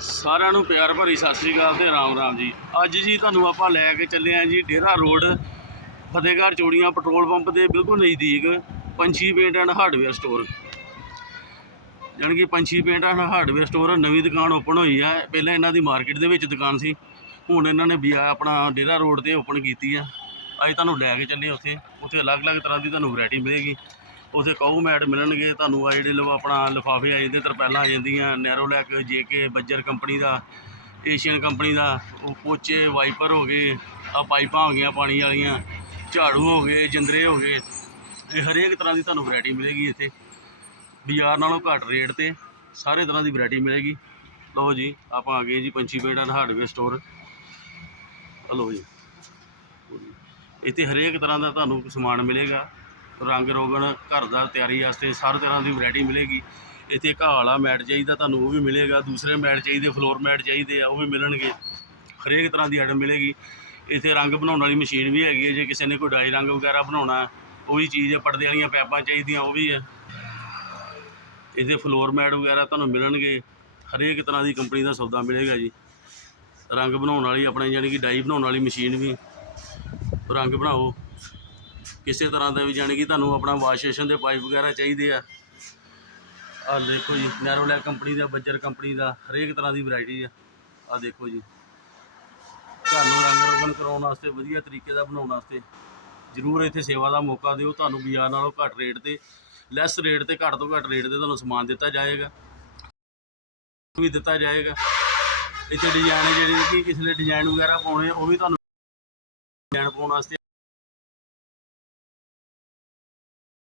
ਸਾਰਿਆਂ ਨੂੰ ਪਿਆਰ ਭਰੀ ਸਤਿ ਸ੍ਰੀ ਅਕਾਲ ਤੇ ਰਾਮ ਰਾਮ ਜੀ। ਅੱਜ ਜੀ ਤੁਹਾਨੂੰ ਆਪਾਂ ਲੈ ਕੇ ਚੱਲੇ ਆਂ ਜੀ Dera road, Fatehgarh Churian petrol pump ਦੇ ਬਿਲਕੁਲ ਨਜ਼ਦੀਕ ਪੰਛੀ ਪੇਂਟ ਐਂਡ ਹਾਰਡਵੇਅਰ ਸਟੋਰ ਜਾਣੀ ਕਿ ਪੰਛੀ ਪੇਂਟ ਐਂਡ ਹਾਰਡਵੇਅਰ ਸਟੋਰ ਨਵੀਂ ਦੁਕਾਨ ਓਪਨ ਹੋਈ ਆ। ਪਹਿਲਾਂ ਇਹਨਾਂ ਦੀ ਮਾਰਕੀਟ ਦੇ ਵਿੱਚ ਦੁਕਾਨ ਸੀ। ਹੁਣ ਇਹਨਾਂ ਨੇ ਬਿਆ ਆਪਣਾ ਡੇਰਾ ਰੋਡ ਤੇ ਓਪਨ ਕੀਤੀ ਆ। ਅੱਜ ਤੁਹਾਨੂੰ ਲੈ ਕੇ ਚੱਲੇ ਉੱਥੇ। ਉੱਥੇ ਅਲੱਗ-ਅਲੱਗ ਤਰ੍ਹਾਂ ਦੀ ਤੁਹਾਨੂੰ ਵੈਰਾਈਟੀ ਮਿਲੇਗੀ। ਉੱਥੇ ਕਹੂ ਮੈਟ ਮਿਲਣਗੇ, ਤੁਹਾਨੂੰ ਆ ਜਿਹੜੇ ਲੋ ਆਪਣਾ ਲਿਫਾਫੇ ਆ ਜਾਂਦੇ ਤਰਪੈਲਾਂ ਆ ਜਾਂਦੀਆਂ ਨੈਰੋਲੈਕ ਜੇਕੇ ਬੱਜਰ ਕੰਪਨੀ ਦਾ, ਏਸ਼ੀਅਨ ਕੰਪਨੀ ਦਾ, ਉਹ ਪੋਚੇ, ਵਾਈਪਰ ਹੋ ਗਏ, ਆ ਪਾਈਪਾਂ ਹੋ ਗਈਆਂ ਪਾਣੀ ਵਾਲੀਆਂ, ਝਾੜੂ ਹੋ ਗਏ, ਜਿੰਦਰੇ ਹੋ ਗਏ, ਇਹ ਹਰੇਕ ਤਰ੍ਹਾਂ ਦੀ ਤੁਹਾਨੂੰ ਵੈਰਾਈਟੀ ਮਿਲੇਗੀ ਇੱਥੇ। ਬਾਜ਼ਾਰ ਨਾਲੋਂ ਘੱਟ ਰੇਟ ਤੇ ਸਾਰੇ ਤਰ੍ਹਾਂ ਦੀ ਵੈਰਾਈਟੀ ਮਿਲੇਗੀ। ਲਓ ਜੀ, ਆਪਾਂ ਆ ਗਏ ਜੀ ਪੰਛੀ ਪੇਟ ਐਂਡ ਹਾਰਡਵੇਅਰ ਸਟੋਰ। ਲਓ ਜੀ। ਇੱਥੇ ਹਰੇਕ ਤਰ੍ਹਾਂ ਦਾ ਤੁਹਾਨੂੰ ਸਮਾਨ ਮਿਲੇਗਾ। ਰੰਗ ਰੋਗਨ ਘਰ ਦਾ ਤਿਆਰੀ ਵਾਸਤੇ ਸਾਰੇ ਤਰ੍ਹਾਂ ਦੀ ਵੈਰਾਈਟੀ ਮਿਲੇਗੀ। ਇੱਥੇ ਘਾਹ ਵਾਲਾ ਮੈਟ ਚਾਹੀਦਾ, ਤੁਹਾਨੂੰ ਉਹ ਵੀ ਮਿਲੇਗਾ। ਦੂਸਰੇ ਮੈਟ ਚਾਹੀਦੇ ਫਲੋਰ ਮੈਟ ਚਾਹੀਦੇ ਆ, ਉਹ ਵੀ ਮਿਲਣਗੇ। ਹਰੇਕ ਤਰ੍ਹਾਂ ਦੀ ਆਈਟਮ ਮਿਲੇਗੀ। ਇੱਥੇ ਰੰਗ ਬਣਾਉਣ ਵਾਲੀ ਮਸ਼ੀਨ ਵੀ ਹੈਗੀ ਹੈ, ਜੇ ਕਿਸੇ ਨੇ ਕੋਈ ਡਾਈ ਰੰਗ ਵਗੈਰਾ ਬਣਾਉਣਾ ਉਹ ਵੀ ਚੀਜ਼ ਹੈ, ਪਰਦੇ ਵਾਲੀਆਂ ਪੈਪਾਂ ਚਾਹੀਦੀਆਂ, ਉਹ ਵੀ ਹੈ। ਇੱਥੇ ਫਲੋਰ ਮੈਟ ਵਗੈਰਾ ਤੁਹਾਨੂੰ ਮਿਲਣਗੇ। ਹਰੇਕ ਤਰ੍ਹਾਂ ਦੀ ਕੰਪਨੀ ਦਾ ਸੌਦਾ ਮਿਲੇਗਾ ਜੀ। ਰੰਗ ਬਣਾਉਣ ਵਾਲੀ, ਆਪਣੇ ਯਾਨੀ ਕਿ ਡਾਈ ਬਣਾਉਣ ਵਾਲੀ ਮਸ਼ੀਨ ਵੀ। ਰੰਗ ਬਣਾਓ। ਕਿਸੇ ਤਰ੍ਹਾਂ ਦਾ ਵੀ ਜਾਣੀ ਕਿ ਤੁਹਾਨੂੰ ਆਪਣਾ ਵਾਸ਼ੇਸ਼ਨ ਦੇ ਪਾਈਪ ਵਗੈਰਾ ਚਾਹੀਦੇ ਆ। ਆ ਦੇਖੋ ਜੀ ਨੈਰੋਲੈਕ ਕੰਪਨੀ ਦਾ, ਬੱਜਰ ਕੰਪਨੀ ਦਾ, ਹਰੇਕ ਤਰ੍ਹਾਂ ਦੀ ਵੈਰਾਈਟੀ ਆ। ਆ ਦੇਖੋ ਜੀ। ਤੁਹਾਨੂੰ ਰੰਗ ਰੋਗਨ ਕਰਾਉਣ ਵਾਸਤੇ, ਵਧੀਆ ਤਰੀਕੇ ਦਾ ਬਣਾਉਣ ਵਾਸਤੇ ਜ਼ਰੂਰ ਇੱਥੇ ਸੇਵਾ ਦਾ ਮੌਕਾ ਦਿਓ। ਤੁਹਾਨੂੰ ਬਾਜ਼ਾਰ ਨਾਲੋਂ ਘੱਟ ਰੇਟ ਤੇ ਲੈਸ ਰੇਟ ਤੇ, ਘੱਟ ਤੋਂ ਘੱਟ ਰੇਟ ਤੇ ਤੁਹਾਨੂੰ ਸਮਾਨ ਦਿੱਤਾ ਜਾਏਗਾ। ਵੀ ਦਿੱਤਾ ਜਾਏਗਾ। ਇੱਥੇ ਡਿਜ਼ਾਈਨ ਜਿਹੜੇ ਕਿ ਕਿਸੇ ਨੇ ਡਿਜ਼ਾਈਨ ਵਗੈਰਾ ਪਾਉਣੇ ਉਹ ਵੀ ਤੁਹਾਨੂੰ ਡਿਜ਼ਾਈਨ ਪਾਉਣ ਵਾਸਤੇ